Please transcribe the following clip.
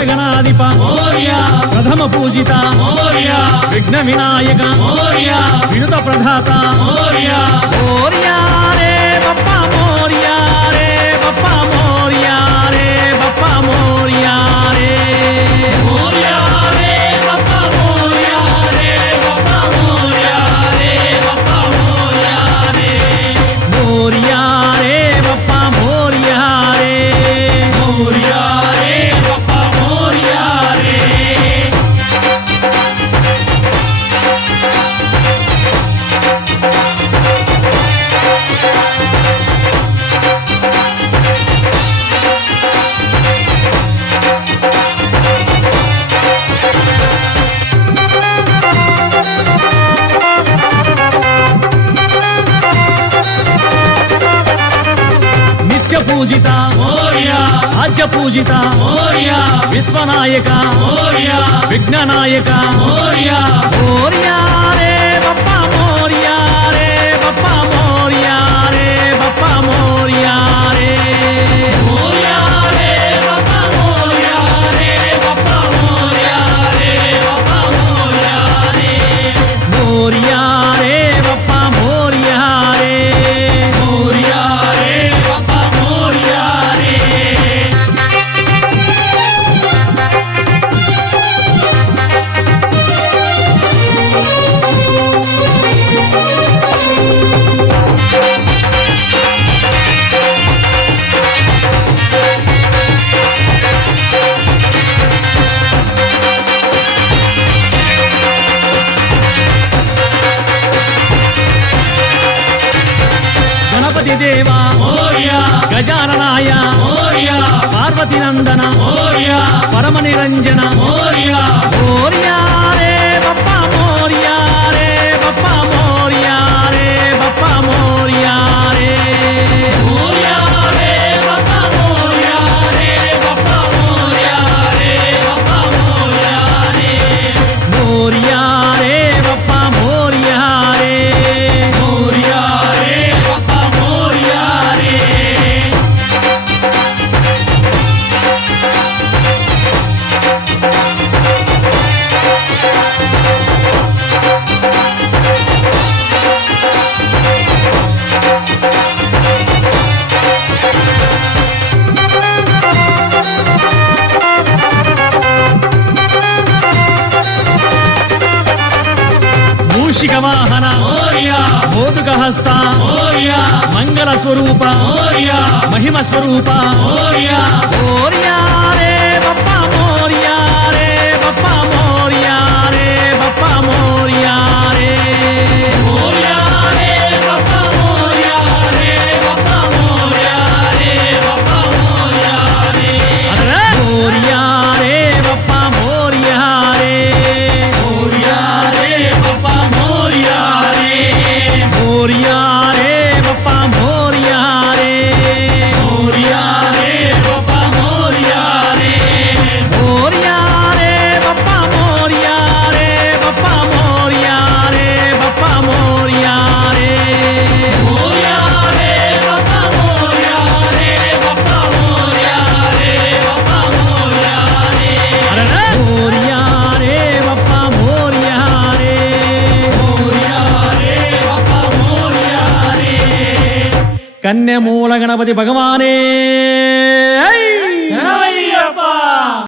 భూతగణాధిప ప్రథమ పూజిత విఘ్న వినాయక వినుత ప్రధాత మోర్యా రే బప్పా మోర్యా రే బప్పా మోర్యా రే బప్పా మోర్యా రే మోర్యా రే బప్పా మోర్యా రే బప్పా మోర్యా రే బప్పా మోర్యా రే మోర్యా రే బప్పా మోర్యా రే మోర్యా రే బప్పా మోర్యా రే పూజిత ఆద్య పూజిత విశ్వనాయక విఘ్ననాయక మోర్యా రే బప్పా మోర్యా రే బప్పా మోర్యా రే బప్పా మోర్యా రే మోర్యా రే బప్పా మోర్యా రే బప్పా మోర్యా రే బప్పా మోర్యా రే మోర్యా రే బప్పా మోర్యా రే మోర్యా రే బప్పా మోర్యా రే గణపతి దేవా గజాననాయ పార్వతి నందన పరమ నిరంజన మోర్యా రే బప్పా మోర్యా రే బప్పా మోర్యా రే బప్పా మోర్యా రే మోర్యా రే బప్పా మోర్యా రే బప్పా మోర్యా రే బప్పా మోర్యా రే మోర్యా రే బప్పా మోర్యా రే మోర్యా రే బప్పా మోర్యా రే మూషిక వాహన మోదుక హస్త మంగళ స్వరూప మహిమ స్వరూప మోర్యా రే బప్పా మోర్యా రే బప్పా మోర్యా రే బప్పా మోర్యా రే మోర్యా రే బప్పా మోర్యా రే బప్పా మోర్యా రే బప్పా మోర్యా రే మోర్యా రే బప్పా మోర్యా రే మోర్యా రే బప్పా మోర్యా రే మోర్యా రే బప్పా మోర్యా రే మోర్యా రే బప్పా మోర్యా రే మోర్యా రే బప్పా మోర్యా రే బప్పా మోర్యా రే బప్పా మోర్యా రే మోర్యా రే బప్పా మోర్యా రే బప్పా మోర్యా రే బప్పా మోర్యా రే మోర్యా రే బప్పా మోర్యా రే మోర్యా రే బప్పా మోర్యా రే కన్యమూల గణపతి భగవానే